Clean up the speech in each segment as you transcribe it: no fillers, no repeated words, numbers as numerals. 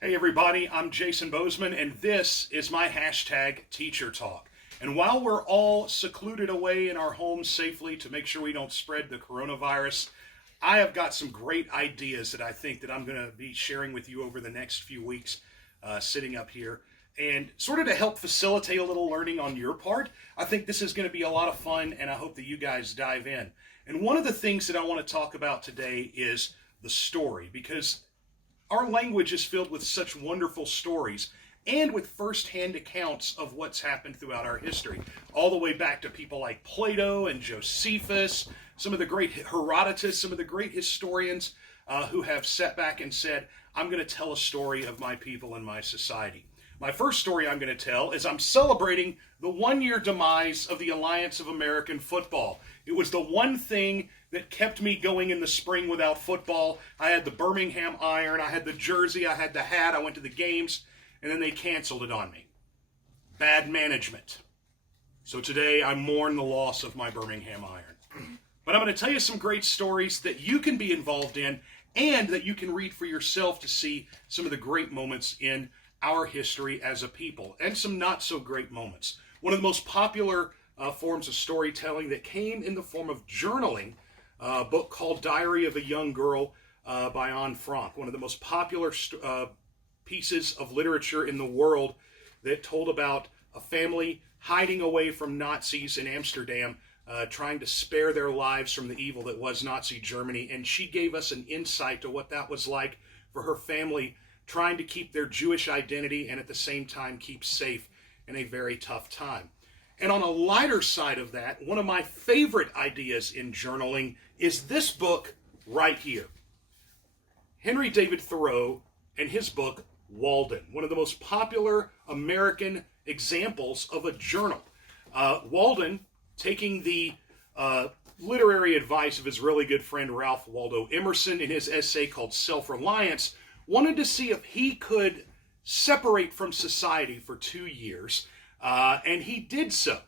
Hey everybody, I'm Jason Bozeman, and this is my hashtag Teacher Talk. And while we're all secluded away in our homes safely to make sure we don't spread the coronavirus, I have got some great ideas that I think that I'm going to be sharing with you over the next few weeks, sitting up here. And sort of to help facilitate a little learning on your part, I think this is going to be a lot of fun, and I hope that you guys dive in. And one of the things that I want to talk about today is the story, because our language is filled with such wonderful stories and with first-hand accounts of what's happened throughout our history, all the way back to people like Plato and Josephus, some of the great Herodotus, some of the great historians who have sat back and said, I'm going to tell a story of my people and my society. My first story I'm going to tell is I'm celebrating the one-year demise of the Alliance of American Football. It was the one thing that kept me going in the spring without football. I had the Birmingham Iron, I had the jersey, I had the hat, I went to the games, and then they canceled it on me. Bad management. So today I mourn the loss of my Birmingham Iron. But I'm going to tell you some great stories that you can be involved in and that you can read for yourself to see some of the great moments in our history as a people, and some not so great moments. One of the most popular forms of storytelling that came in the form of journaling, a book called Diary of a Young Girl by Anne Frank, one of the most popular pieces of literature in the world that told about a family hiding away from Nazis in Amsterdam, trying to spare their lives from the evil that was Nazi Germany. And she gave us an insight to what that was like for her family, trying to keep their Jewish identity and at the same time keep safe in a very tough time. And on a lighter side of that, one of my favorite ideas in journaling is this book right here. Henry David Thoreau and his book, Walden, one of the most popular American examples of a journal. Walden, taking the literary advice of his really good friend Ralph Waldo Emerson in his essay called Self-Reliance, wanted to see if he could separate from society for 2 years, and he did so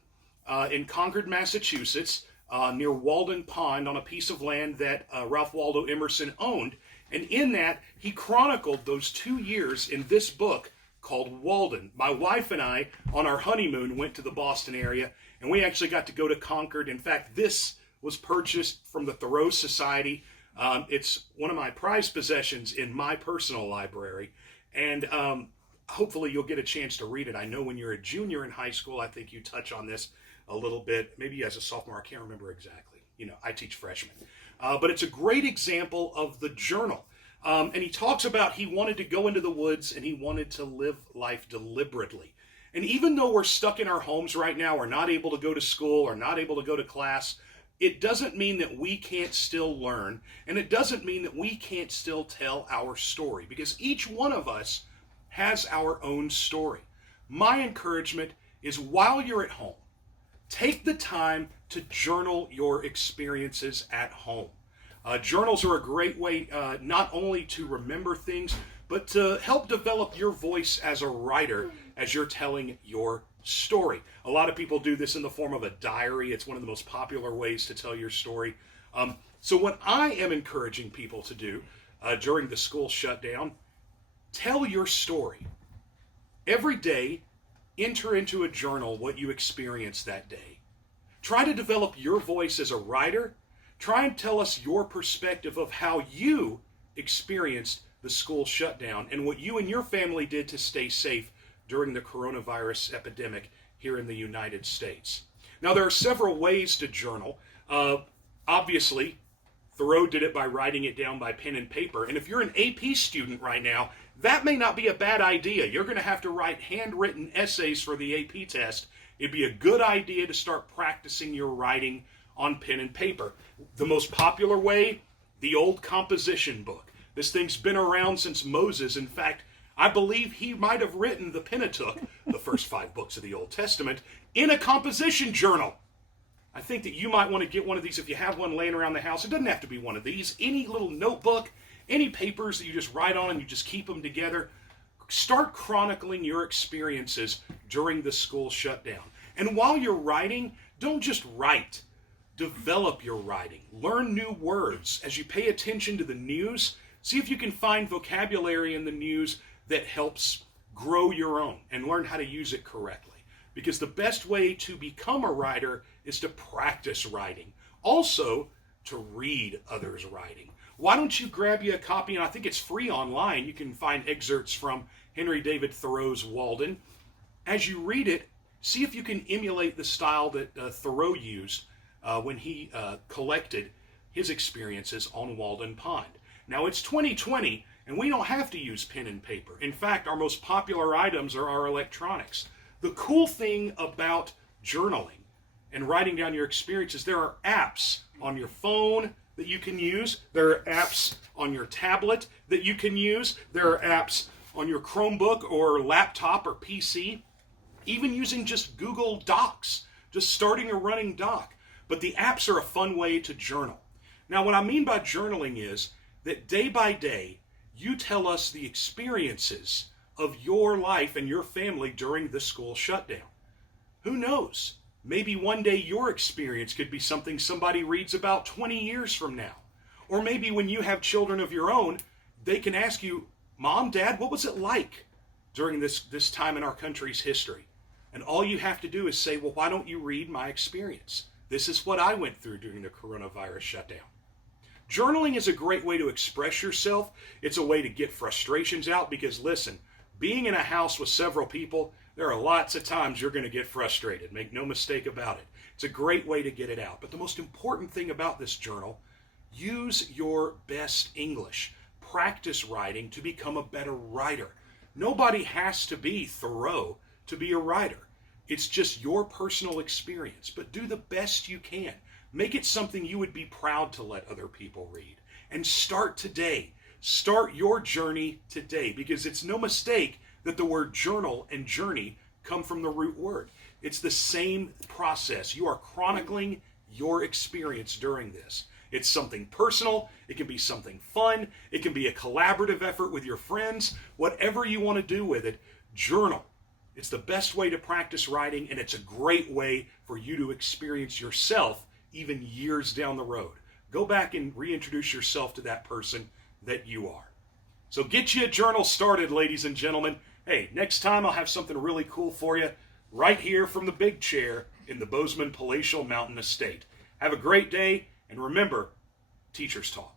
in Concord, Massachusetts, near Walden Pond, on a piece of land that Ralph Waldo Emerson owned. And in that, he chronicled those 2 years in this book called Walden. My wife and I, on our honeymoon, went to the Boston area, and we actually got to go to Concord. In fact, this was purchased from the Thoreau Society. It's one of my prized possessions in my personal library, and hopefully you'll get a chance to read it. I know when you're a junior in high school, I think you touch on this a little bit, maybe as a sophomore, I can't remember exactly. You know, I teach freshmen. But it's a great example of the journal. And he talks about he wanted to go into the woods and he wanted to live life deliberately. And even though we're stuck in our homes right now, we're not able to go to school or not able to go to class, it doesn't mean that we can't still learn, and it doesn't mean that we can't still tell our story, because each one of us has our own story. My encouragement is, while you're at home, take the time to journal your experiences at home. Journals are a great way not only to remember things, but to help develop your voice as a writer as you're telling your story. A lot of people do this in the form of a diary. It's one of the most popular ways to tell your story. So what I am encouraging people to do during the school shutdown, tell your story. Every day, enter into a journal what you experienced that day. Try to develop your voice as a writer. Try and tell us your perspective of how you experienced the school shutdown and what you and your family did to stay safe during the coronavirus epidemic here in the United States. Now, there are several ways to journal. Obviously, Thoreau did it by writing it down by pen and paper. And if you're an AP student right now, that may not be a bad idea. You're going to have to write handwritten essays for the AP test. It'd be a good idea to start practicing your writing on pen and paper. The most popular way, the old composition book. This thing's been around since Moses. In fact, I believe he might have written the Pentateuch, the first 5 books of the Old Testament, in a composition journal. I think that you might want to get one of these if you have one laying around the house. It doesn't have to be one of these. Any little notebook, any papers that you just write on and you just keep them together. Start chronicling your experiences during the school shutdown. And while you're writing, don't just write. Develop your writing. Learn new words. As you pay attention to the news, see if you can find vocabulary in the news that helps grow your own and learn how to use it correctly. Because the best way to become a writer is to practice writing. Also, to read others' writing. Why don't you grab you a copy, and I think it's free online. You can find excerpts from Henry David Thoreau's Walden. As you read it, see if you can emulate the style that Thoreau used when he collected his experiences on Walden Pond. Now, it's 2020, and we don't have to use pen and paper. In fact, our most popular items are our electronics. The cool thing about journaling and writing down your experiences, there are apps on your phone that you can use. There are apps on your tablet that you can use. There are apps on your Chromebook or laptop or PC. Even using just Google Docs, just starting a running doc. But the apps are a fun way to journal. Now, what I mean by journaling is that day by day, you tell us the experiences of your life and your family during the school shutdown. Who knows? Maybe one day your experience could be something somebody reads about 20 years from now. Or maybe when you have children of your own, they can ask you, Mom, Dad, what was it like during this time in our country's history? And all you have to do is say, well, why don't you read my experience? This is what I went through during the coronavirus shutdown. Journaling is a great way to express yourself. It's a way to get frustrations out because, listen, being in a house with several people, there are lots of times you're going to get frustrated. Make no mistake about it. It's a great way to get it out. But the most important thing about this journal, use your best English. Practice writing to become a better writer. Nobody has to be Thoreau to be a writer. It's just your personal experience. But do the best you can. Make it something you would be proud to let other people read. And start today. Start your journey today, because it's no mistake that the word journal and journey come from the root word. It's the same process. You are chronicling your experience during this. It's something personal. It can be something fun. It can be a collaborative effort with your friends. Whatever you want to do with it, journal. It's the best way to practice writing, and it's a great way for you to experience yourself even years down the road. Go back and reintroduce yourself to that person that you are. So get you a journal started, ladies and gentlemen. Hey, next time I'll have something really cool for you right here from the big chair in the Bozeman Palatial Mountain Estate. Have a great day, and remember, teachers talk.